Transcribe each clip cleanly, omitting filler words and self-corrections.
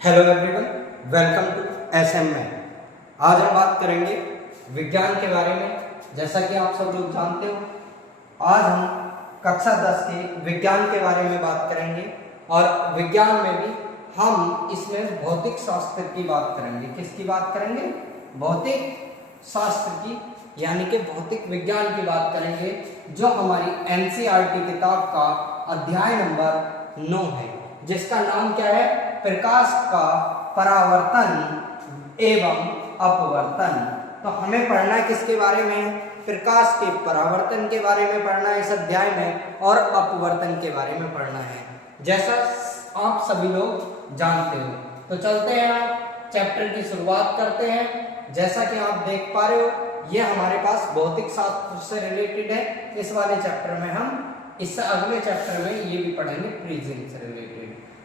Hello everyone, welcome to SM में। आज हम बात करेंगे विज्ञान के बारे में। जैसा कि आप सब लोग जानते हो, आज हम कक्षा 10 के विज्ञान के बारे में बात करेंगे और विज्ञान में भी हम इसमें भौतिक शास्त्र की बात करेंगे। किसकी बात करेंगे? भौतिक शास्त्र की, यानी कि भौतिक विज्ञान की बात करेंगे, जो हमारी एनसीईआरटी किताब का अध्याय नंबर 9 है, जिसका नाम क्या है? प्रकाश का परावर्तन एवं अपवर्तन। तो हमें पढ़ना है किसके बारे में? प्रकाश के परावर्तन के बारे में पढ़ना है इस अध्याय में, और अपवर्तन के बारे में पढ़ना है, जैसा आप सभी लोग जानते हो। तो चलते हैं, आप चैप्टर की शुरुआत करते हैं। जैसा कि आप देख पा रहे हो, ये हमारे पास भौतिक शास्त्र से रिलेटेड है। इस वाले चैप्टर में हम इससे अगले चैप्टर में ये भी पढ़ेंगे, प्रिज्म से रिलेटेड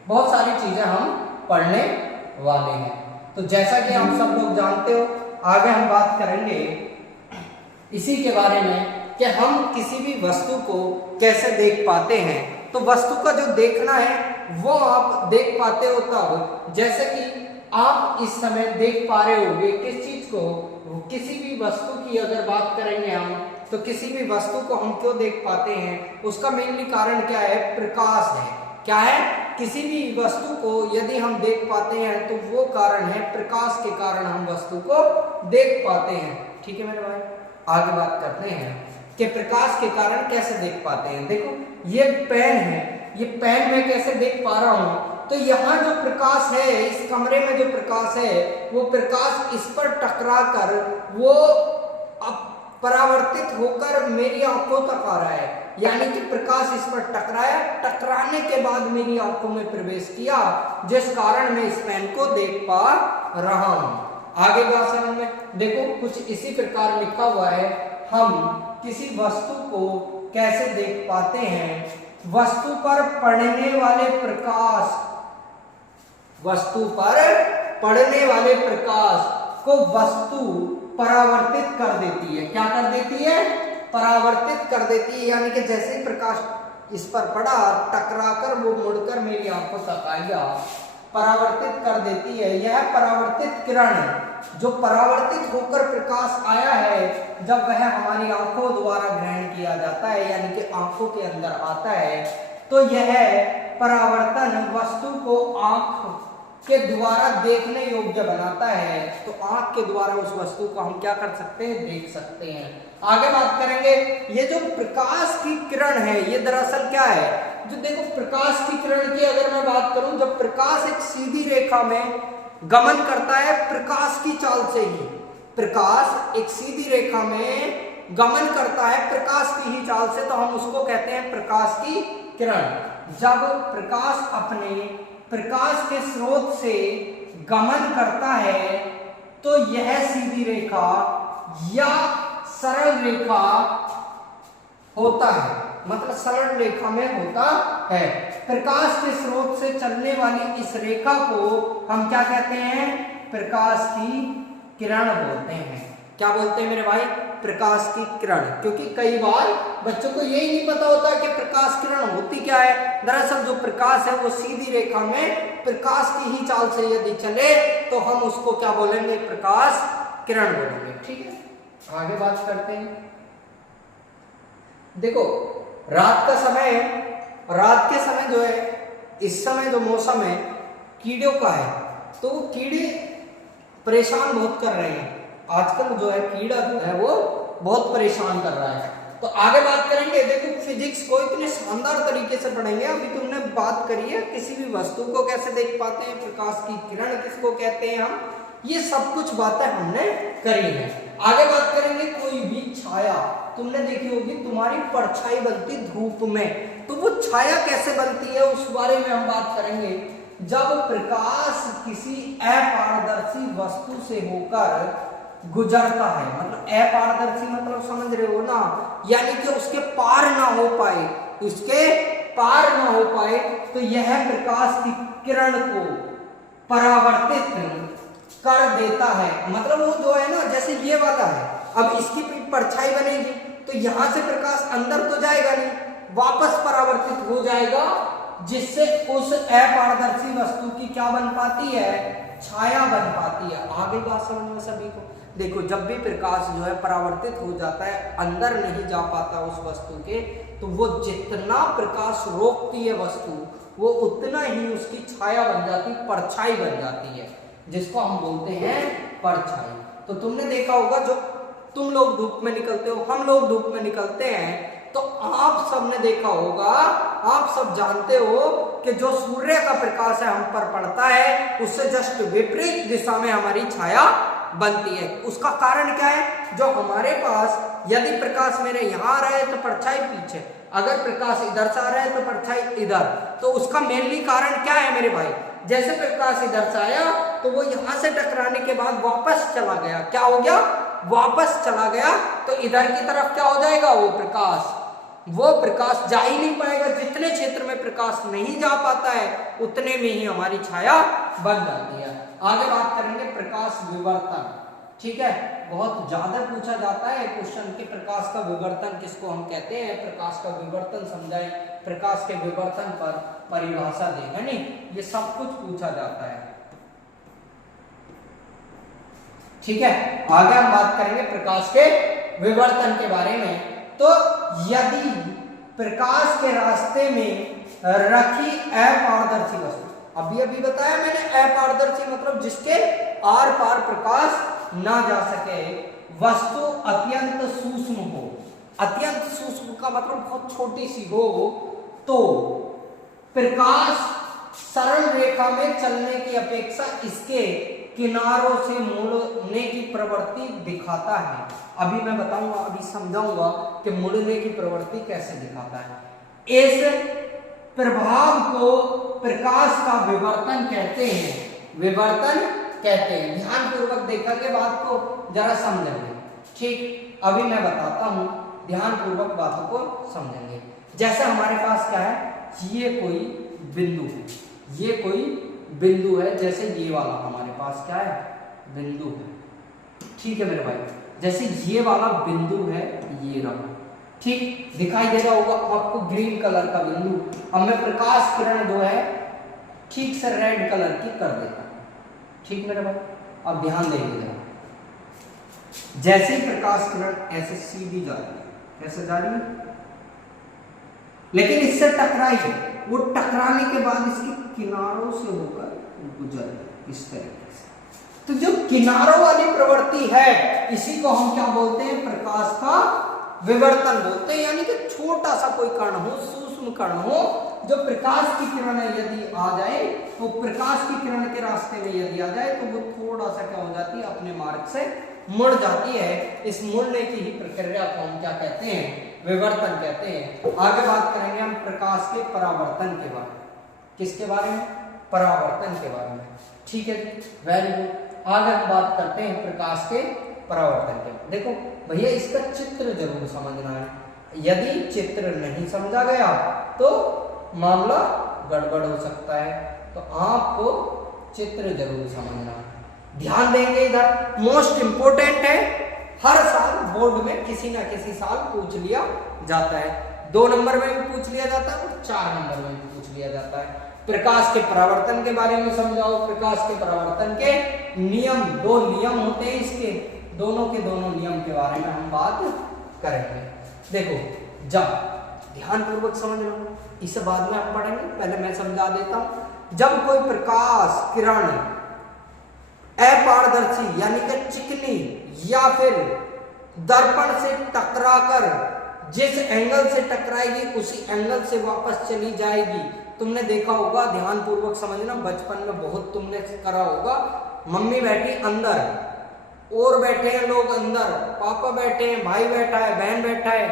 बहुत सारी चीजें हम पढ़ने वाले हैं। तो जैसा कि आप सब लोग जानते हो, आगे हम बात करेंगे इसी के बारे में कि हम किसी भी वस्तु को कैसे देख पाते हैं। तो वस्तु का जो देखना है वो आप देख पाते हो तब, जैसे कि आप इस समय देख पा रहे होगे किस चीज को, किसी भी वस्तु की अगर बात करेंगे हम, तो किसी भी वस्तु को हम क्यों देख पाते हैं? उसका मेनली कारण क्या है? प्रकाश है। क्या है? किसी भी वस्तु को यदि हम देख पाते हैं तो वो कारण है प्रकाश के कारण हम वस्तु को देख पाते हैं। ठीक है मेरे भाई, आगे बात करते हैं कि प्रकाश के कारण कैसे देख पाते हैं। देखो, ये पेन है, ये पेन मैं कैसे देख पा रहा हूं? तो यहाँ जो प्रकाश है, इस कमरे में जो प्रकाश है, वो प्रकाश इस पर टकरा कर वो अब परावर्तित होकर मेरी आंखों तक आ रहा है, यानी कि प्रकाश इस पर टकराया, टकराने के बाद मेरी आंखों में प्रवेश किया, जिस कारण मैं इस पेन को देख पा रहा हूं। आगे बात समझ में देखो, कुछ इसी प्रकार लिखा हुआ है, हम किसी वस्तु को कैसे देख पाते हैं? वस्तु पर पड़ने वाले प्रकाश, वस्तु पर पड़ने वाले प्रकाश को वस्तु परावर्तित कर देती है। क्या कर देती है? परावर्तित कर देती है, यानी कि जैसे ही प्रकाश इस पर पड़ा, टकराकर वो मुड़कर मेरी आंखों तक आया, परावर्तित कर देती है। यह परावर्तित किरण, जो परावर्तित होकर प्रकाश आया है, जब वह हमारी आंखों द्वारा ग्रहण किया जाता है, यानी कि आंखों के अंदर आता है, तो यह परावर्तन वस्तु को आंख के द्वारा देखने योग्य बनाता है। तो आंख के द्वारा उस वस्तु को हम क्या कर सकते हैं? देख सकते हैं। आगे बात करेंगे, ये जो प्रकाश की किरण है, ये दरअसल क्या है? जो देखो, प्रकाश की किरण की अगर मैं बात करूं, जब प्रकाश एक सीधी रेखा में गमन करता है, प्रकाश की चाल से ही, प्रकाश एक सीधी रेखा में गमन करता है प्रकाश की ही चाल से, तो हम उसको कहते हैं प्रकाश की किरण। जब प्रकाश अपने प्रकाश के स्रोत से गमन करता है, तो यह सीधी रेखा या सरल रेखा होता है, मतलब सरल रेखा में होता है। प्रकाश के स्रोत से चलने वाली इस रेखा को हम क्या कहते हैं? प्रकाश की किरण बोलते हैं। क्या बोलते हैं मेरे भाई? प्रकाश की किरण। क्योंकि कई बार बच्चों को यही नहीं पता होता कि प्रकाश किरण होती क्या है। दरअसल जो प्रकाश है वो सीधी रेखा में प्रकाश की ही चाल से यदि चले, तो हम उसको क्या बोलेंगे? प्रकाश किरण बोलेंगे। ठीक है, आगे बात करते हैं। देखो, रात का समय है, रात के समय जो है, इस समय जो मौसम है कीड़ों का है, तो कीड़े परेशान बहुत कर रहे हैं। आजकल जो है कीड़ा जो है वो बहुत परेशान कर रहा है। तो आगे बात करेंगे। देखो, फिजिक्स को इतने शानदार तरीके से पढ़ेंगे। अभी तुमने बात करी है किसी भी वस्तु को कैसे देख पाते हैं, प्रकाश की किरण किसको कहते हैं हम, ये सब कुछ बातें हमने करी है। आगे बात करेंगे, कोई भी छाया तुमने देखी होगी, तुम्हारी परछाई बनती धूप में, तो वो छाया कैसे बनती है उस बारे में हम बात करेंगे। जब प्रकाश किसी अपारदर्शी वस्तु से होकर गुजरता है, मतलब अपारदर्शी मतलब समझ रहे हो ना, यानी कि उसके पार ना हो पाए, उसके पार ना हो पाए, तो यह प्रकाश की किरण को परावर्तित कर देता है। मतलब वो जो है ना, जैसे ये वाला है, अब इसकी परछाई बनेगी, तो यहां से प्रकाश अंदर तो जाएगा नहीं, वापस परावर्तित हो जाएगा जिससे उस अपारदर्शी वस्तु की क्या बन पाती है, छाया बन पाती है। आगे बात समझ में सभी को। देखो जब भी प्रकाश जो है परावर्तित हो जाता है, अंदर नहीं जा पाता उस वस्तु के, तो वो जितना प्रकाश रोकती है वस्तु, वो उतना ही उसकी छाया बन जाती, परछाई बन जाती है, जिसको हम बोलते हैं परछाई। तो तुमने देखा होगा, जो तुम लोग धूप में निकलते हो, हम लोग धूप में निकलते हैं, तो आप सबने देखा होगा, आप सब जानते हो कि जो सूर्य का प्रकाश है हम पर पड़ता है, उससे जस्ट विपरीत दिशा में हमारी छाया बनती है। उसका कारण क्या है, जो हमारे पास यदि प्रकाश मेरे यहाँ आ रहा है तो परछाई पीछे, अगर प्रकाश इधर से आ रहा है तो परछाई इधर। तो उसका मेनली कारण क्या है मेरे भाई, जैसे प्रकाश इधर से आया तो वो यहाँ से टकराने के बाद वापस चला गया, क्या हो गया, वापस चला गया, तो इधर की तरफ क्या हो जाएगा, वो प्रकाश जा ही नहीं पाएगा। जितने क्षेत्र में प्रकाश नहीं जा पाता है उतने में ही हमारी छाया बन जाती है। आगे बात करेंगे प्रकाश विवर्तन, ठीक है, बहुत ज्यादा पूछा जाता है क्वेश्चन कि प्रकाश का विवर्तन किसको हम कहते हैं, प्रकाश का विवर्तन समझाएं, प्रकाश के विवर्तन पर परिभाषा दें, है नहीं, ये सब कुछ पूछा जाता है। ठीक है, आगे हम बात करेंगे प्रकाश के विवर्तन के बारे में। तो यदि प्रकाश के रास्ते में रखी अपारदर्शी वस्तु, अभी बताया मैंने, अपारदर्शी मतलब जिसके आर पार प्रकाश ना जा सके, वस्तु अत्यंत सूक्ष्म हो, अत्यंत सूक्ष्म का मतलब बहुत छोटी सी हो, तो प्रकाश सरल रेखा में चलने की अपेक्षा इसके किनारों से मुड़ने की प्रवृत्ति दिखाता है। अभी मैं बताऊंगा, अभी समझाऊंगा कि मुड़ने की प्रवृत्ति कैसे दिखाता है। इस प्रभाव को प्रकाश का विवर्तन कहते हैं, विवर्तन कहते हैं। ध्यान पूर्वक देखेंगे बात को, जरा समझेंगे, ठीक। अभी मैं बताता हूं, ध्यान पूर्वक बातों को समझेंगे। जैसे हमारे पास क्या है, ये कोई बिंदु है, ये कोई बिंदु है, जैसे ये वाला हमारे पास क्या है, बिंदु है, ठीक है मेरे भाई। जैसे ये वाला बिंदु है, ये रहा, ठीक, दिखाई दे रहा होगा आपको ग्रीन कलर का बिंदु। अब मैं प्रकाश किरण जो है ठीक से रेड कलर की कर देता हूं, ठीक मेरे भाई। अब ध्यान देंगे जरा, जैसे प्रकाश किरण ऐसे सीधी जा रही है, कैसे जा रही है, लेकिन इससे टकराई है, वो टकराने के बाद इसके किनारों से होकर गुजर इस तरीके से। तो जो किनारों वाली प्रवृत्ति है, इसी को हम क्या बोलते हैं, प्रकाश का विवर्तन बोलते हैं। यानी कि छोटा सा कोई कण हो, सूक्ष्म कण हो, जो प्रकाश की किरण यदि आ जाए, तो प्रकाश की किरण के रास्ते में यदि आ जाए, तो वो थोड़ा सा क्या हो जाती है, अपने मार्ग से मुड़ जाती है। इस मुड़ने की ही प्रक्रिया को हम क्या कहते हैं, विवर्तन कहते हैं। आगे बात करेंगे हम प्रकाश के परावर्तन के बारे में। किसके बारे में, परावर्तन के बारे में, ठीक है जी, वेरी गुड। आगे हम बात करते हैं प्रकाश के परावर्तन के। देखो भैया, इसका चित्र जरूर समझना है, यदि चित्र नहीं समझा गया तो मामला गड़बड़ हो सकता है, तो आपको चित्र जरूर समझना है। ध्यान देंगे, इधर मोस्ट इंपोर्टेंट है, हर साल बोर्ड में किसी ना किसी साल पूछ लिया जाता है, 2 नंबर में भी पूछ लिया जाता है और 4 नंबर में भी पूछ लिया जाता है। प्रकाश के परावर्तन के बारे में समझाओ। प्रकाश के परावर्तन के नियम, 2 नियम होते हैं इसके, दोनों के दोनों नियम के बारे में हम बात करेंगे। देखो, जब ध्यान पूर्वक समझ लो, इसे बाद में हम पढ़ेंगे, पहले मैं समझा देता हूं। जब कोई प्रकाश किरण अपारदर्शी यानी कि चिकनी या फिर दर्पण से टकराकर जिस एंगल से टकराएगी उसी एंगल से वापस चली जाएगी। तुमने देखा होगा, ध्यान पूर्वक समझना, बचपन में बहुत तुमने करा होगा, मम्मी बैठी अंदर और बैठे हैं लोग अंदर, पापा बैठे हैं, भाई बैठा है, बहन बैठा है,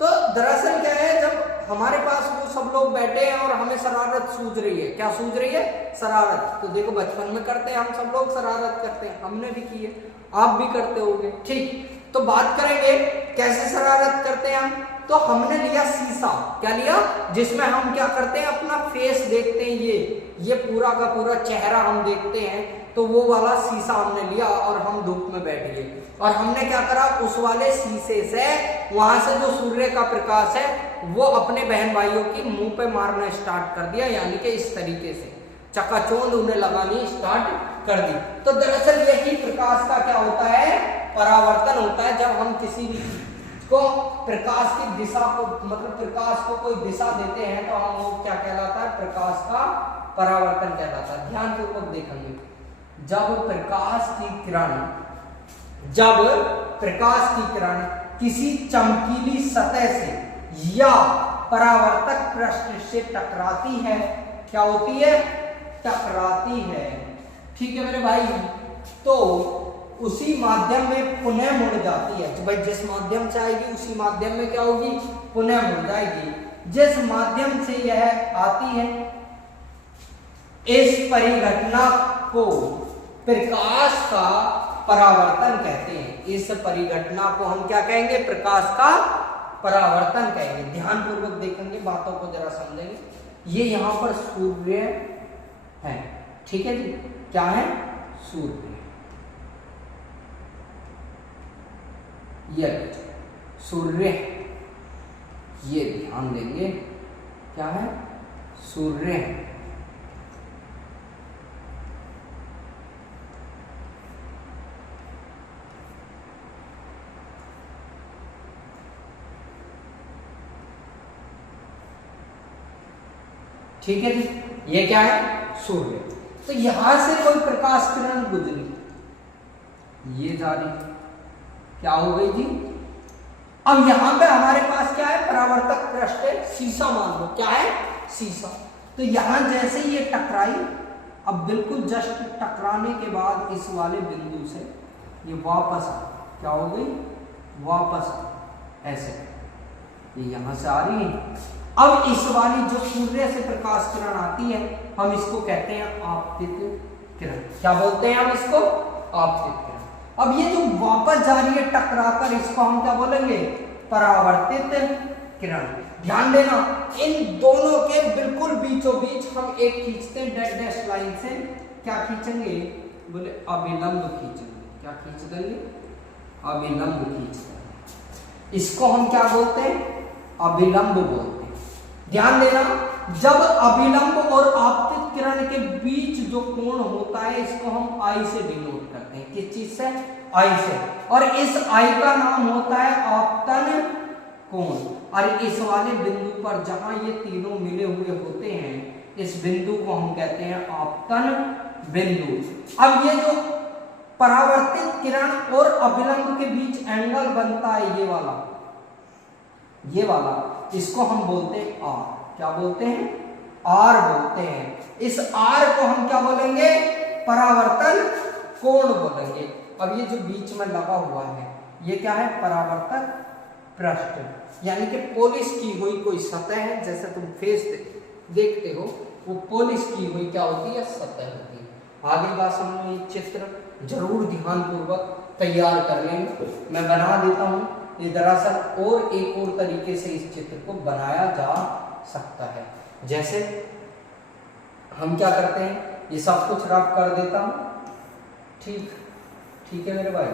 तो दरअसल क्या है, जब हमारे पास वो सब लोग बैठे हैं और हमें शरारत सूझ रही है, क्या सूझ रही है, शरारत। तो देखो बचपन में करते हैं हम सब लोग, शरारत करते हैं, हमने भी की है, आप भी करते होंगे, ठीक। तो बात करेंगे कैसे शरारत करते हैं हम। तो हमने लिया शीशा, क्या लिया, जिसमें हम क्या करते हैं, अपना फेस देखते हैं, ये ये पूरा का पूरा चेहरा हम देखते हैं तो वो वाला शीशा हमने लिया और हम धूप में बैठ गए और हमने क्या करा, उस वाले शीशे से वहां से जो सूर्य का प्रकाश है वो अपने बहन भाइयों की मुंह पे मारना स्टार्ट कर दिया, यानी कि इस तरीके से चकाचौंध उन्हें लगानी स्टार्ट कर दी। तो दरअसल यही प्रकाश का क्या होता है, परावर्तन होता है। जब हम किसी को प्रकाश की दिशा को, मतलब प्रकाश को कोई दिशा देते हैं तो हम वो क्या कहलाता है, प्रकाश का परावर्तन कहलाता है। ध्यान पूर्वक देखेंगे, जब प्रकाश की किरण किसी चमकीली सतह से या परावर्तक पृष्ठ से टकराती है, क्या होती है, टकराती है, ठीक है मेरे भाई, तो उसी माध्यम में पुनः मुड़ जाती है। तो भाई जिस माध्यम से आएगी उसी माध्यम में क्या होगी, पुनः मुड़ जाएगी। जिस माध्यम से यह आती है, इस परिघटना को प्रकाश का परावर्तन कहते हैं। इस परिघटना को हम क्या कहेंगे, प्रकाश का परावर्तन कहेंगे। ध्यान पूर्वक देखेंगे, बातों को जरा समझेंगे। ये यहां पर सूर्य है, ठीक है जी, क्या है, सूर्य, ये सूर्य, ये ध्यान देंगे, क्या है, सूर्य है। ठीक है जी, ये क्या है, सूर्य। तो यहां से कोई प्रकाश किरण गुजरी, ये जा रही, क्या हो गई जी, अब यहां पे हमारे पास क्या है, परावर्तक पृष्ठ है, शीशा मान लो, क्या है, शीशा। तो यहां जैसे ये टकराई, अब बिल्कुल जस्ट टकराने के बाद इस वाले बिंदु से ये वापस आ, क्या हो गई, वापस आ, ऐसे ये यहां से आ रही है। अब इस वाली जो सूर्य से प्रकाश किरण आती है, हम इसको कहते हैं आपतित किरण। क्या बोलते हैं हम इसको, आपतित किरण। अब ये जो वापस जा रही है टकराकर, इसको हम क्या बोलेंगे, परावर्तित किरण। ध्यान देना, इन दोनों के बिल्कुल बीचों बीच हम एक खींचते हैं डेड डैश लाइन से, क्या खींचेंगे, बोले अभिलंब खींचेंगे। क्या खींच देंगे, अभिलंब खींच देंगे। इसको हम क्या बोलते हैं, अभिलंब बोलते हैं। ध्यान देना, जब अभिलंब और आपतित किरण के बीच जो कोण होता है, इसको हम आई से डिनोट करते हैं। किस चीज से, आई से। और इस आई का नाम होता है आपतन कोण। और इस वाले बिंदु पर जहां ये तीनों मिले हुए होते हैं, इस बिंदु को हम कहते हैं आपतन बिंदु। अब ये जो परावर्तित किरण और अभिलंब के बीच एंगल बनता है, ये वाला, इसको हम बोलते हैं आर। क्या बोलते हैं, आर बोलते हैं। इस आर को हम क्या बोलेंगे, परावर्तन कोण बोलेंगे। अब ये जो बीच में लगा हुआ है, ये क्या है, परावर्तक पृष्ठ, यानी कि पॉलिश की हुई कोई सतह है। जैसे तुम फेस देखते हो, वो पॉलिश की हुई क्या होती है, सतह होती है। आगे बात समझो, ये चित्र जरूर ध्यान पूर्वक तैयार कर लेंगे, मैं बना देता हूं। ये दरअसल और एक और तरीके से इस चित्र को बनाया जा सकता है। जैसे हम क्या करते हैं, ये सब कुछ रफ कर देता हूं, ठीक है मेरे भाई।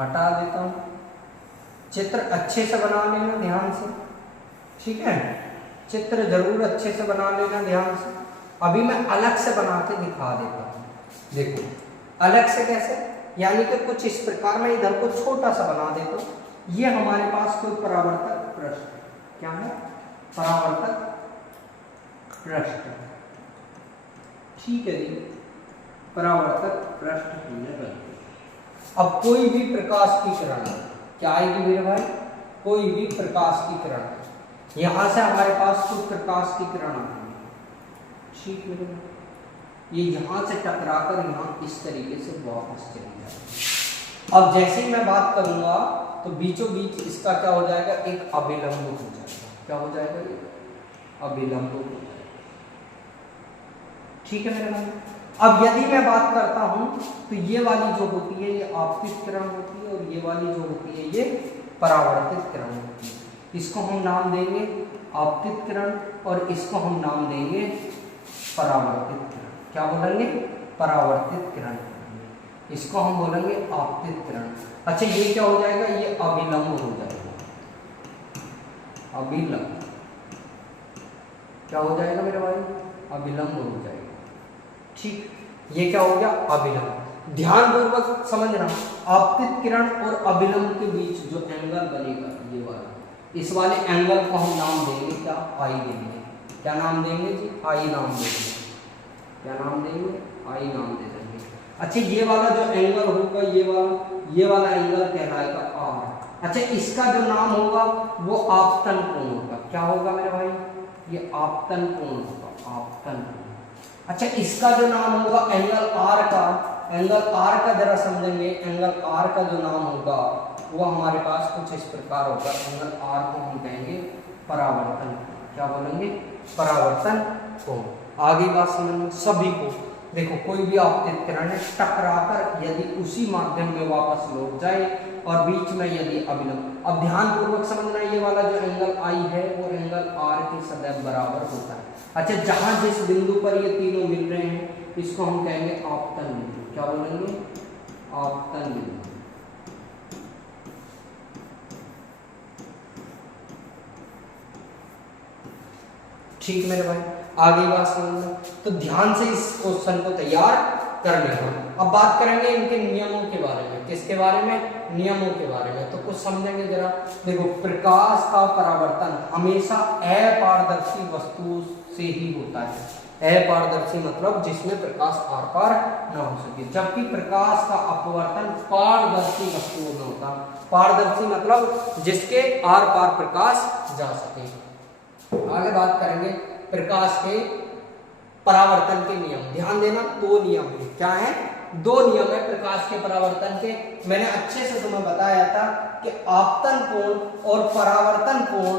हटा देता हूं, चित्र अच्छे से बना लेना ध्यान से, ठीक है, चित्र जरूर अच्छे से बना लेना ध्यान से। अभी मैं अलग से बना के दिखा देता हूं। देखो अलग से कैसे, यानी कि कुछ इस प्रकार में इधर को छोटा सा बना देता हूं। ये हमारे पास कोई परावर्तक पृष्ठ, क्या है, परावर्तक पृष्ठ, ठीक है जी, परावर्तक पृष्ठ हमने बना। अब कोई भी प्रकाश की किरण क्या आएगी मेरे भाई, कोई भी प्रकाश की किरण, यहां से हमारे पास कुछ प्रकाश की किरण आती है, ठीक है, ये यहां से टकराकर यहां इस तरीके से वापस चली जाएगी। अब जैसे ही मैं बात करूंगा तो बीचों बीच इसका क्या हो जाएगा, एक अभिलंब हो जाएगा। क्या हो जाएगा, ये अभिलंब हो जाएगा, ठीक है मेरे भाई। अब यदि मैं बात करता हूं तो ये वाली जो होती है ये आपतित किरण होती है, और ये वाली जो होती है ये परावर्तित किरण होती है। इसको हम नाम देंगे आपतित किरण और इसको हम नाम देंगे परावर्तित किरण। क्या बोलेंगे? परावर्तित किरण। इसको हम बोलेंगे आपतित किरण। अच्छा, ये क्या हो जाएगा? ये अभिलंब हो जाएगा। अभिलंब क्या हो जाएगा मेरे भाई? अभिलंब हो जाएगा। ठीक, ये क्या हो गया? अभिलंब। ध्यान पूर्वक समझना, आपतित किरण और अभिलंब के बीच जो एंगल बनेगा ये वाला, इस वाले एंगल को हम नाम देंगे क्या? आई देंगे। क्या नाम देंगे जी? आई नाम देंगे। क्या नाम देंगे? आई नाम दे देंगे। अच्छा, ये वाला जो एंगल होगा ये वाला एंगल कहलाएगा आर। अच्छा, इसका जो नाम होगा वो आपतन कोण होगा। क्या होगा मेरे भाई? ये आपतन कोण होगा, आपतन कोण। अच्छा, इसका जो नाम होगा एंगल आर का, एंगल आर का जरा समझेंगे। एंगल आर का जो नाम होगा वो हमारे पास कुछ इस प्रकार होगा। एंगल आर को हम कहेंगे परावर्तन। क्या बोलेंगे? परावर्तन कोण। आगे बात समझ में सभी को। देखो, कोई भी आपतित किरण है, टकराकर यदि उसी माध्यम में वापस लौट जाए और बीच में यदि अभिलंब। अब ध्यान पूर्वक समझना, ये वाला जो एंगल आई है वो एंगल आर के सदैव बराबर होता है। अच्छा, जहां जिस बिंदु पर ये तीनों मिल रहे हैं इसको हम कहेंगे आपतन बिंदु। क्या बोलेंगे? आपतन बिंदु। ठीक मेरे भाई, आगे बात समझना। तो ध्यान से इस क्वेश्चन को तैयार कर लेना। अब बात करेंगे इनके नियमों के बारे में। किसके बारे में? नियमों के बारे में। तो कुछ समझेंगे जरा। देखो, प्रकाश का परावर्तन हमेशा अपारदर्शी वस्तु से ही होता है। अपारदर्शी मतलब जिसमें प्रकाश आर पार न हो सके, जबकि प्रकाश का अपवर्तन पारदर्शी वस्तुओं में होता है। पारदर्शी मतलब जिसके आर पार प्रकाश जा सके। आगे बात करेंगे प्रकाश के परावर्तन के नियम। ध्यान देना, दो नियम है। क्या है? दो नियम है प्रकाश के परावर्तन के। मैंने अच्छे से तुम्हें बताया था कि आपतन कोण और परावर्तन कोण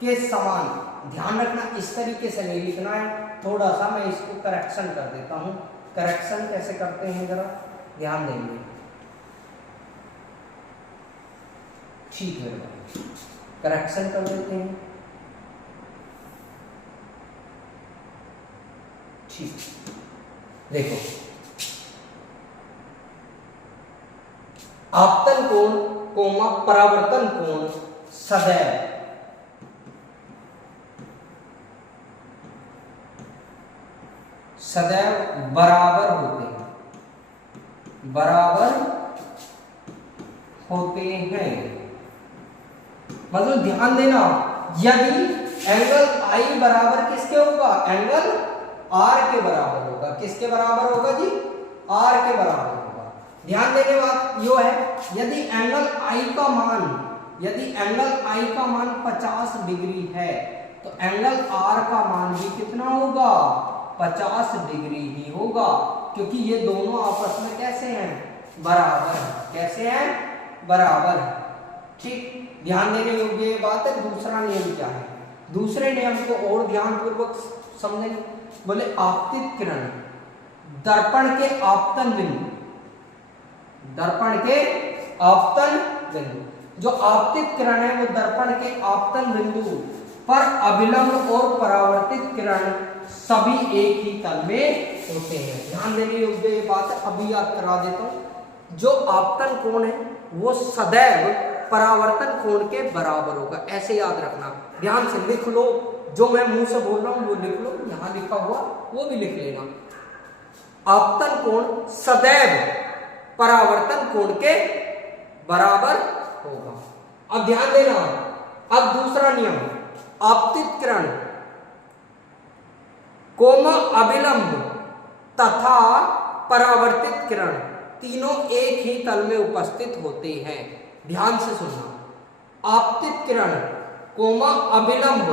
के समान। ध्यान रखना, इस तरीके से नहीं लिखना है। थोड़ा सा मैं इसको करेक्शन कर देता हूं। करेक्शन कैसे करते हैं जरा ध्यान देंगे। ठीक है, करेक्शन कर देते हैं। ठीक, देखो, आपतन कोण कोमा परावर्तन कोण सदैव बराबर होते हैं। बराबर होते हैं मतलब ध्यान देना, यदि एंगल आई बराबर किसके होगा? एंगल आर के बराबर होगा। किसके बराबर होगा जी? आर के बराबर होगा। ध्यान देने बात यो है, यदि एंगल आई का मान 50 डिग्री है तो एंगल आर का मान भी कितना होगा? 50 डिग्री ही होगा, क्योंकि ये दोनों आपस में कैसे हैं? बराबर। कैसे हैं? बराबर। ठीक, ध्यान देने योग्य ये बात है। दूसरा नियम क्या है? दूसरे नियम को और ध्यान पूर्वक समझेंगे। बोले आपतित किरण दर्पण के आपतन बिंदु, दर्पण के आपतन बिंदु, जो आपतित किरण है वो दर्पण के आपतन बिंदु पर अभिलंब और परावर्तित किरण सभी एक ही तल में होते हैं। ध्यान देने योग्य ये बात है, अभी याद करा देता हूं। जो आपतन कोण है वो सदैव परावर्तन कोण के बराबर होगा। ऐसे याद रखना, ध्यान से लिख लो। जो मैं मुंह से बोल रहा हूं वो लिख लो, यहां लिखा हुआ वो भी लिख लेना। आपतन कोण सदैव परावर्तन कोण के बराबर होगा। अब ध्यान देना, अब दूसरा नियम, आपतित किरण कोमा अभिलंब तथा परावर्तित किरण तीनों एक ही तल में उपस्थित होते हैं। ध्यान से सुनना, आपतित किरण कोमा अभिलंब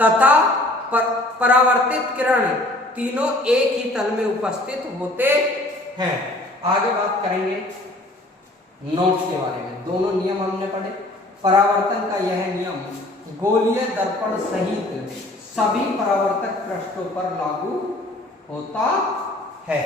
तथा परावर्तित किरण तीनों एक ही तल में उपस्थित होते हैं। आगे बात करेंगे नोट के बारे में। दोनों नियम हमने पढ़े। परावर्तन का यह नियम गोलीय दर्पण सहित सभी परावर्तक पृष्ठों पर लागू होता है।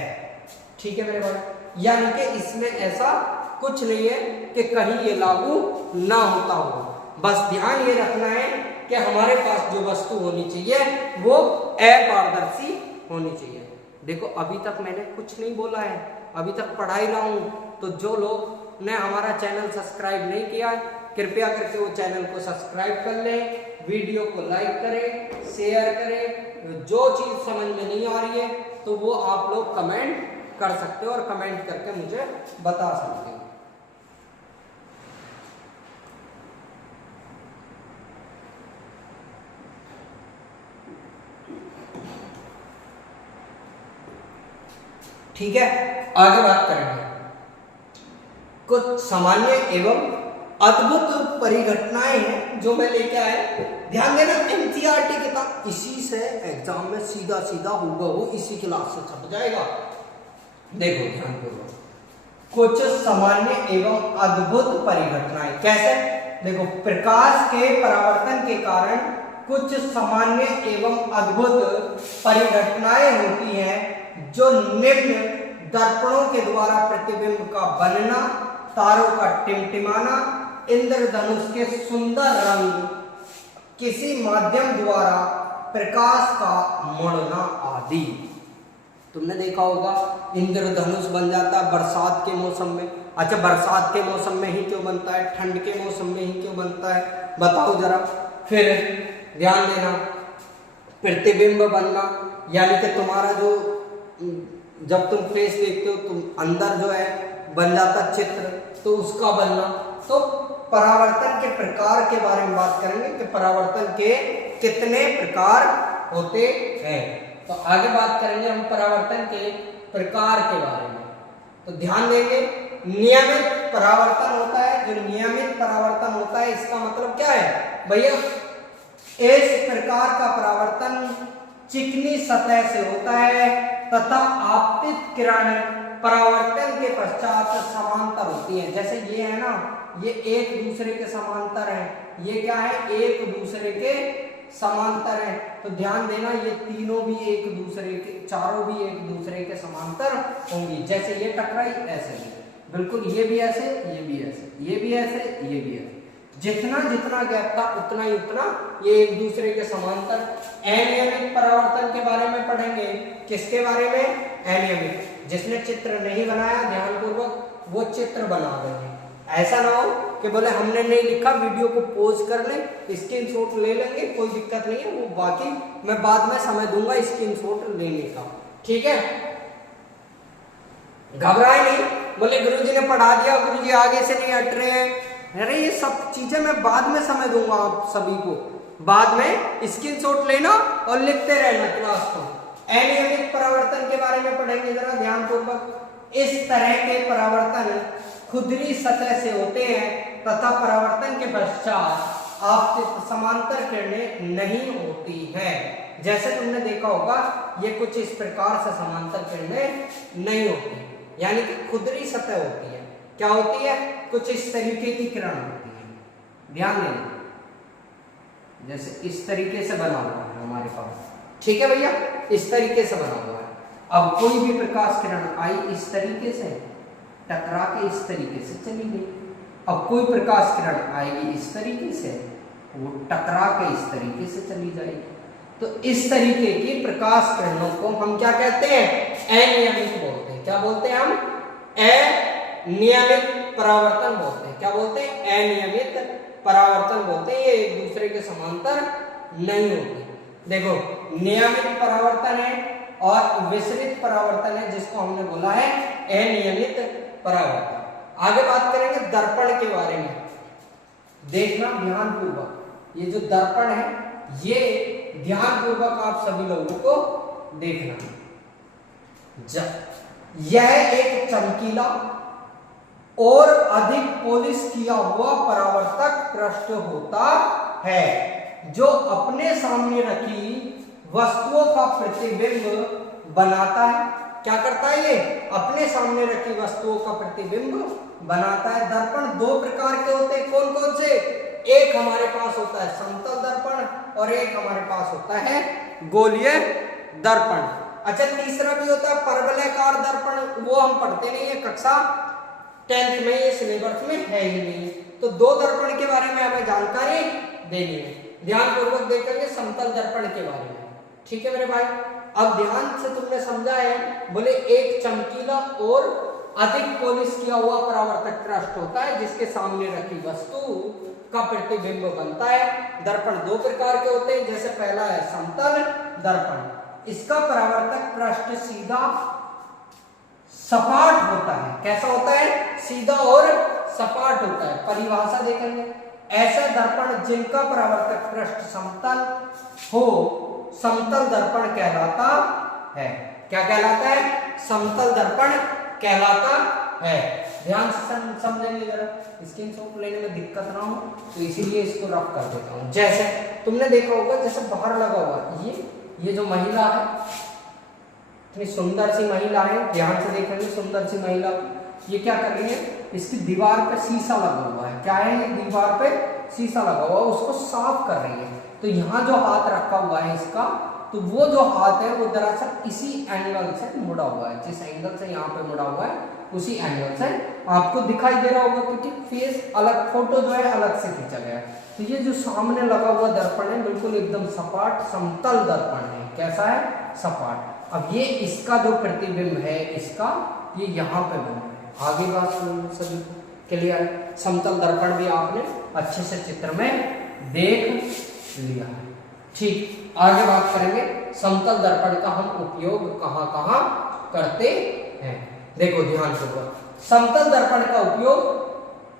ठीक है मेरे भाई, यानी कि इसमें ऐसा कुछ नहीं है कि कहीं ये लागू ना होता हो। बस ध्यान ये रखना है कि हमारे पास जो वस्तु होनी चाहिए वो अपारदर्शी होनी चाहिए। देखो अभी तक मैंने कुछ नहीं बोला है, अभी तक पढ़ा ही रहा हूं। तो जो लोग ने हमारा चैनल सब्सक्राइब नहीं किया, कृपया करके वो चैनल को सब्सक्राइब कर लें, वीडियो को लाइक करें, शेयर करें। जो चीज समझ में नहीं आ रही है तो वो आप लोग कमेंट कर सकते हो और कमेंट करके मुझे बता सकते हो। ठीक है, आगे बात करेंगे कुछ सामान्य एवं अद्भुत परिघटनाएं हैं जो मैं लेके आया। ध्यान देना, एनसीईआरटी किताब इसी से एग्जाम में सीधा सीधा होगा, वो इसी क्लास से छप जाएगा। देखो ध्यानपूर्वक, कुछ सामान्य एवं अद्भुत परिघटनाएं कैसे? देखो, प्रकाश के परावर्तन के कारण कुछ सामान्य एवं अद्भुत परिघटनाएं होती हैं जो निम्न दर्पणों के द्वारा प्रतिबिंब का बनना, तारों का टिमटिमाना, इंद्रधनुष के सुंदर रंग, किसी माध्यम द्वारा प्रकाश का मुड़ना आदि। तुमने देखा होगा इंद्रधनुष बन जाता है बरसात के मौसम में। अच्छा, बरसात के मौसम में ही क्यों बनता है, ठंड के मौसम में ही क्यों बनता है, बताओ जरा। फिर ध्यान देना, प्रतिबिंब बनना, यानी कि तुम्हारा जो जब तुम फेस देखते हो तुम अंदर जो है बन जाता चित्र, तो उसका बनना। तो परावर्तन के प्रकार के बारे में बात करेंगे कि परावर्तन के कितने प्रकार होते हैं। तो आगे बात करेंगे हम परावर्तन के प्रकार के बारे में। तो ध्यान देंगे, नियमित परावर्तन होता है। जो नियमित परावर्तन होता है इसका मतलब क्या है भैया? इस प्रकार का परावर्तन चिकनी सतह से होता है तथा आपतित किरण परावर्तन के पश्चात समांतर होती है। जैसे ये है ना, ये एक दूसरे के समांतर है, ये क्या है, एक दूसरे के समांतर है। तो ध्यान देना, ये तीनों भी एक दूसरे के, चारों भी एक दूसरे के समांतर होंगी। जैसे ये टकराई ऐसे ही, बिल्कुल ये भी ऐसे, ये भी ऐसे, ये भी ऐसे, ये भी ऐसे। जितना जितना गैप था उतना ही उतना ये एक दूसरे के समांतर। अनियमित परावर्तन के बारे में पढ़ेंगे। किसके बारे में? अनियमित। जिसने चित्र नहीं बनाया ध्यानपूर्वक वो चित्र बना देंगे। ऐसा ना हो कि बोले हमने नहीं लिखा, वीडियो को पॉज कर ले, स्क्रीनशॉट ले लेंगे, कोई दिक्कत नहीं है, वो बाकी मैं बाद में समय दूंगा स्क्रीनशॉट लेने का। ठीक है, घबराए नहीं। बोले गुरुजी ने पढ़ा दिया, गुरुजी आगे से नहीं हट रहे हैं। अरे ये सब चीजें मैं बाद में समय दूंगा आप सभी को, बाद में स्क्रीनशॉट लेना और लिखते रहना क्लास को। अनियमित परावर्तन के बारे में पढ़ेंगे जरा ध्यानपूर्वक। इस तरह के परावर्तन खुदरी सतह से होते हैं तथा परावर्तन के पश्चात आपतित समांतर किरणें नहीं होती है। जैसे तुमने देखा होगा ये कुछ इस प्रकार से समांतर किरणें नहीं होती, यानी कि खुदरी सतह होती है। क्या होती है? कुछ इस तरीके की किरण होती है। ध्यान देना, जैसे इस तरीके से बना हुआ है हमारे पास। ठीक है भैया, इस तरीके से बना हुआ है। अब कोई भी प्रकाश किरण आई इस तरीके से, टकरा के इस तरीके से चली गई। अब कोई प्रकाश किरण आएगी इस तरीके से, वो टकरा के इस तरीके से चली जाएगी। तो इस तरीके की प्रकाश किरणों को हम क्या कहते हैं? अनियमित बोलते हैं। क्या बोलते हैं हम? अनियमित परावर्तन बोलते हैं। क्या बोलते हैं? अनियमित परावर्तन बोलते हैं। ये एक दूसरे के समांतर नहीं होते। देखो, नियमित परावर्तन है और विसरित परावर्तन है, जिसको हमने बोला है अनियमित परावर्तन। आगे बात करेंगे दर्पण के बारे में। देखना ध्यानपूर्वक, ये जो दर्पण है ये ध्यानपूर्वक आप सभी लोगों को देखना। यह एक चमकीला और अधिक पॉलिश किया हुआ परावर्तक पृष्ठ होता है जो अपने सामने रखी वस्तुओं का प्रतिबिंब बनाता है। क्या करता है ये? अपने सामने रखी वस्तुओं का प्रतिबिंब बनाता है। दर्पण दो प्रकार के होते हैं। कौन कौन से? एक हमारे पास होता है समतल दर्पण और एक हमारे पास होता है गोलीय दर्पण। अच्छा, तीसरा भी होता है परवलयाकार दर्पण, वो हम पढ़ते नहीं है, कक्षा 10th में, ये सिलेबस में है ही नहीं। तो दो दर्पण के बारे में हमें जानकारी देनी है, ध्यान पूर्वक देखेंगे समतल दर्पण के बारे में। ठीक है मेरे भाई, अब ध्यान से तुमने समझा है, बोले एक चमकीला और अधिक पॉलिश किया हुआ परावर्तक पृष्ठ होता है जिसके सामने रखी वस्तु का प्रतिबिंब बनता है। दर्पण दो प्रकार के होते हैं, जैसे पहला है समतल दर्पण, इसका परावर्तक पृष्ठ सीधा सपाट होता है। कैसा होता है? सीधा और सपाट होता है। परिभाषा देखेंगे, ऐसा दर्पण जिनका परावर्तक पृष्ठ समतल हो समतल दर्पण कहलाता है। क्या कहलाता है? समतल दर्पण कहलाता है। ध्यान से समझेंगे जरा, स्क्रीनशॉट लेने में दिक्कत ना हो तो इसीलिए इसको रफ कर देता हूं। जैसे तुमने देखा होगा, जैसे बाहर लगा हुआ ये जो महिला है, इतनी सुंदर सी महिला है, ध्यान से देखेंगे सुंदर सी महिला, ये क्या कर रही है, इसकी दीवार पे शीशा लगा हुआ है। क्या है? ये दीवार पे शीशा लगा हुआ है, उसको साफ कर रही है। तो यहाँ जो हाथ रखा हुआ है इसका, तो वो जो हाथ है वो दरअसल इसी एंगल से मुड़ा हुआ है, जिस एंगल से यहाँ पे मुड़ा हुआ है उसी एंगल से आपको दिखाई दे रहा होगा, क्योंकि फेस अलग, फोटो जो है अलग से खींचा गया है। तो ये जो सामने लगा हुआ दर्पण है बिल्कुल एकदम सपाट समतल दर्पण है। कैसा है? सपाट। अब ये इसका जो प्रतिबिंब है इसका, ये यहाँ पे बना है। आगे बात सभी क्लियर? समतल दर्पण भी आपने अच्छे से चित्र में देख लिया है। ठीक, आगे बात करेंगे समतल दर्पण का हम उपयोग कहाँ कहाँ करते हैं। देखो ध्यान से, समतल दर्पण का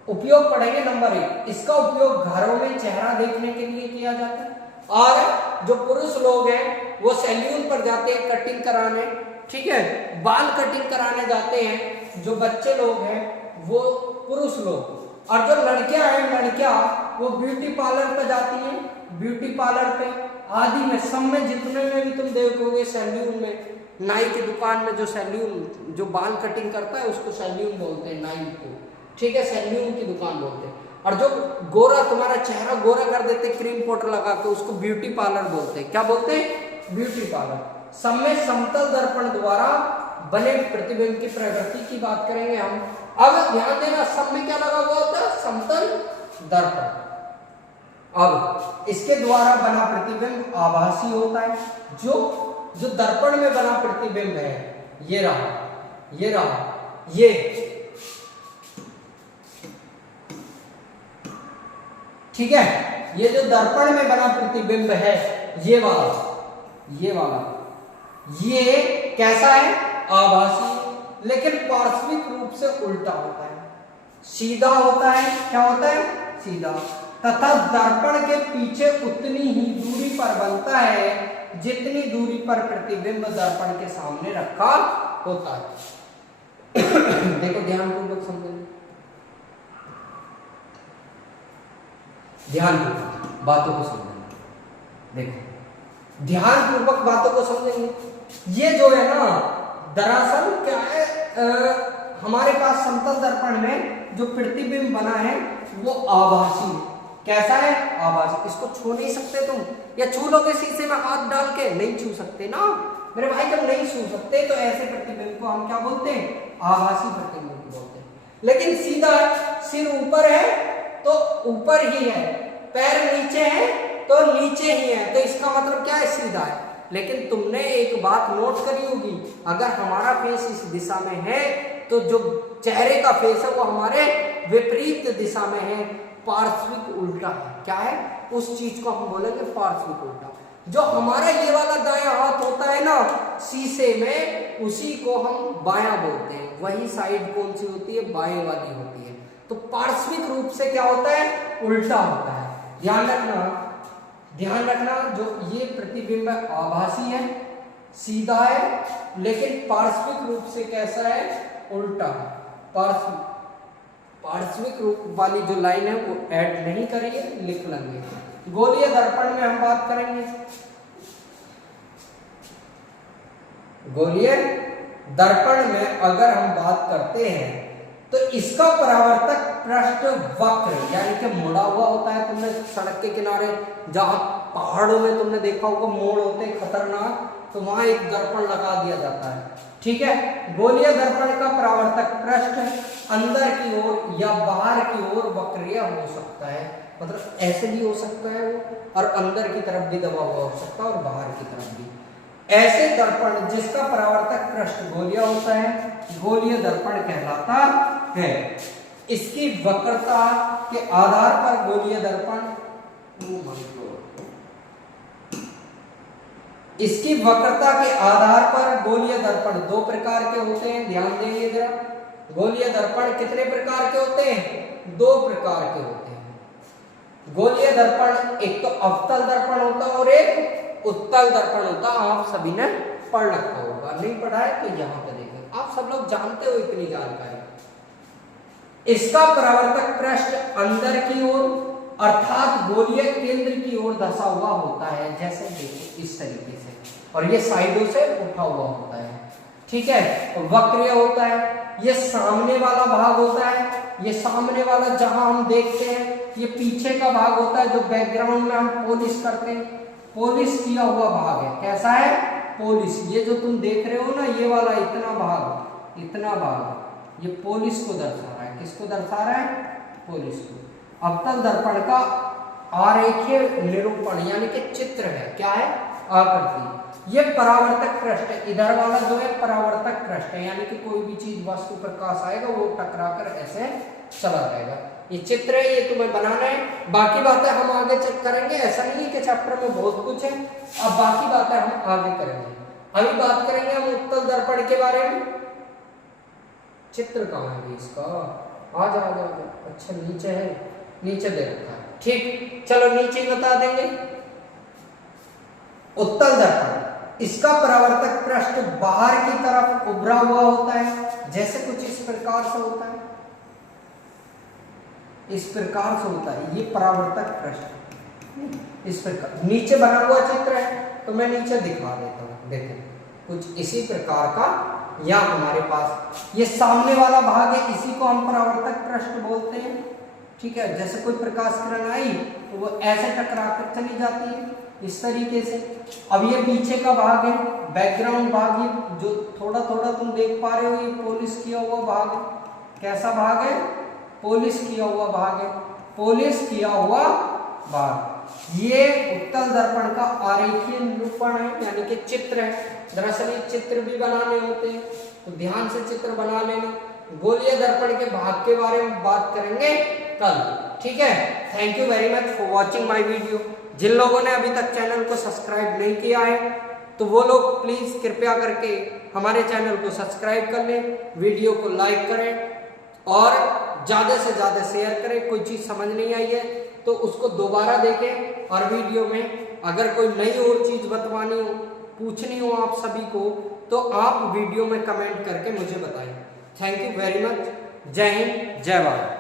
उपयोग पढ़ेंगे। नंबर 1, इसका उपयोग घरों में चेहरा देखने के लिए किया जाता है, और जो पुरुष लोग हैं वो सैलून पर जाते हैं कटिंग कराने, ठीक है, बाल कटिंग कराने जाते हैं। जो बच्चे लोग हैं वो पुरुष लोग, और जो लड़कियां हैं लड़कियां वो ब्यूटी पार्लर पे जाती हैं, ब्यूटी पार्लर पे आदि में, सब में जितने में भी तुम देखोगे सैलून में, नाई की दुकान में जो सैलून, जो बाल कटिंग करता है उसको सैलून बोलते हैं, नाई को, ठीक है, सैलून की दुकान बोलते हैं। और जो गोरा, तुम्हारा चेहरा गोरा कर देते क्रीम पाउडर लगा के, उसको ब्यूटी पार्लर बोलते हैं। क्या बोलते हैं? Beauty parlour. सब में समतल दर्पण द्वारा बने प्रतिबिंब की प्रवृत्ति की बात करेंगे हम। अब ध्यान देना, सब में क्या लगा हुआ होता है? समतल दर्पण। अब इसके द्वारा बना प्रतिबिंब आभासी होता है। जो दर्पण में बना प्रतिबिंब है, ये रहा, ये ठीक है, ये जो दर्पण में बना प्रतिबिंब है, ये वाला, ये कैसा है? आभासी, लेकिन पार्श्विक रूप से उल्टा होता है, सीधा होता है। क्या होता है? सीधा। तथा दर्पण के पीछे उतनी ही दूरी पर बनता है जितनी दूरी पर प्रतिबिंब दर्पण के सामने रखा होता है। देखो ध्यानपूर्वक समझेंगे, ध्यानपूर्वक बातों को समझेंगे। देखो ध्यानपूर्वक बातों को समझेंगे। ये जो है ना, दरअसल क्या है, हमारे पास समतल दर्पण में जो प्रतिबिंब बना है वो आभासी है। कैसा है? आभासी। इसको छू नहीं सकते तुम, या छू लोगे शीशे में हाथ डाल के? नहीं छू सकते ना मेरे भाई, जब नहीं छू सकते तो ऐसे प्रतिबिंब को हम क्या बोलते हैं? आभासी प्रतिबिंब बोलते हैं। लेकिन सीधा सिर ऊपर है तो ऊपर ही है, पैर नीचे है तो नीचे ही है, तो इसका मतलब क्या है? सीधा है। लेकिन तुमने एक बात नोट करी होगी, अगर हमारा फेस इस दिशा में है तो जो चेहरे का फेस है वो हमारे विपरीत दिशा में है, पार्श्विक उल्टा है। क्या है? उस चीज को हम बोलेंगे पार्श्विक उल्टा। जो हमारा ये वाला दायां हाथ होता है ना शीशे में, उसी को हम बायां बोलते हैं। वही साइड कौन सी होती है? बाएं वाली होती है। तो पार्श्विक रूप से क्या होता है? उल्टा होता है। ध्यान रखना, जो ये प्रतिबिंब आभासी है, सीधा है, लेकिन पार्श्विक रूप से कैसा है? उल्टा है। पार्श्विक रूप वाली जो लाइन है वो ऐड नहीं करेंगे, लिख लेंगे। गोलीय दर्पण में हम बात करेंगे। गोलीय दर्पण में अगर हम बात करते हैं तो इसका परावर्तक पृष्ठ वक्र यानी कि मुड़ा हुआ होता है। तुमने सड़क के किनारे जहां पहाड़ों में तुमने देखा होगा मोड़ होते हैं खतरनाक, तो वहां एक दर्पण लगा दिया जाता है, ठीक है। गोलीय दर्पण का परावर्तक पृष्ठ अंदर की ओर या बाहर की ओर वक्रीय हो सकता है, मतलब ऐसे भी हो सकता है वो, और अंदर की तरफ भी दबा हुआ हो सकता है और बाहर की तरफ भी। ऐसे दर्पण जिसका परावर्तक पृष्ठ गोलीय होता है गोलीय दर्पण कहलाता है। इसकी वक्रता के आधार पर गोलीय दर्पण इसकी वक्रता के आधार पर गोलीय दर्पण दो प्रकार के होते हैं, ध्यान देंगे जरा। गोलीय दर्पण कितने प्रकार के होते हैं? दो प्रकार के होते हैं। गोलीय दर्पण एक तो अवतल दर्पण होता है और एक उत्तल दर्पण होता है। आप सभी ने पढ़ रखा होगा, नहीं पढ़ा है तो यहाँ पे देखें, आप सब लोग जानते हो इतनी जानकारी। इसका परावर्तक पृष्ठ अंदर की ओर अर्थात गोलीय केंद्र की ओर धंसा हुआ होता है, जैसे देखिए इस तरीके से, और ये साइडों से उठा हुआ होता है, ठीक है। वक्रीय होता है, ये सामने वाला भाग होता है, ये सामने वाला जहां हम देखते हैं, ये पीछे का भाग होता है जो बैकग्राउंड में हम पॉलिश करते हैं, पॉलिश किया हुआ भाग है। कैसा है? पॉलिश। ये जो तुम देख रहे हो ना, ये वाला इतना भाग, ये पॉलिश को दर्शा रहा है। किसको दर्शा रहा है? पॉलिश को। अवतल दर्पण का आरेखीय निरूपण यानी कि चित्र है, क्या है? आकृति। ये परावर्तक पृष्ठ, इधर वाला जो है परावर्तक पृष्ठ है, यानी कि कोई भी चीज वस्तु प्रकाश आएगा वो टकराकर ऐसे चला जाएगा। ये चित्र है, ये तुम्हें बनाना है। बाकी बातें हम आगे चेक करेंगे, ऐसा नहीं है कि चैप्टर में बहुत कुछ है, अब बाकी बातें हम आगे करेंगे। अभी बात करेंगे हम उत्तल दर्पण के बारे में। चित्र कहाँ है इसका? आ जा। अच्छा नीचे है, नीचे दे रखा है, ठीक। चलो नीचे बता देंगे। उत्तल दर्पण, इसका परावर्तक पृष्ठ बाहर की तरफ उभरा हुआ होता है, जैसे कुछ इस प्रकार से होता है, इस प्रकार से होता है ये परावर्तक पृष्ठ। इस प्रकार नीचे बना हुआ चित्र है, तो मैं नीचे दिखा देता हूं। देखो कुछ इसी प्रकार का या हमारे पास ये सामने वाला भाग है, इसी को हम परावर्तक पृष्ठ बोलते हैं, ठीक है। जैसे कोई प्रकाश किरण आई तो वो ऐसे टकरा कर चली जाती है इस तरीके से। अब ये पीछे का भाग है, बैकग्राउंड भाग, ये जो थोड़ा थोड़ा तुम देख पा रहे हो, ये पॉलिश किया हुआ भाग है। कैसा भाग है? पॉलिश किया हुआ भाग है, पॉलिश किया हुआ भाग। ये उत्तल दर्पण का आरेखीय निरूपण है, यानी कि चित्र है। दरअसल ये चित्र भी बनाने होते हैं, तो ध्यान से चित्र बना लेना। गोलीय दर्पण के भाग के बारे में बात करेंगे कल, ठीक है। Thank you very much for watching my video. जिन लोगों ने अभी तक चैनल को सब्सक्राइब नहीं किया है तो वो लोग प्लीज कृपया करके हमारे चैनल को सब्सक्राइब कर लें, वीडियो को लाइक करें और ज्यादा से ज्यादा शेयर करें। कोई चीज समझ नहीं आई है तो उसको दोबारा देखें, और वीडियो में अगर कोई नई और चीज बतवानी हो, पूछनी हो आप सभी को, तो आप वीडियो में कमेंट करके मुझे बताएं। Thank you very much. जय हिंद, जय भारत।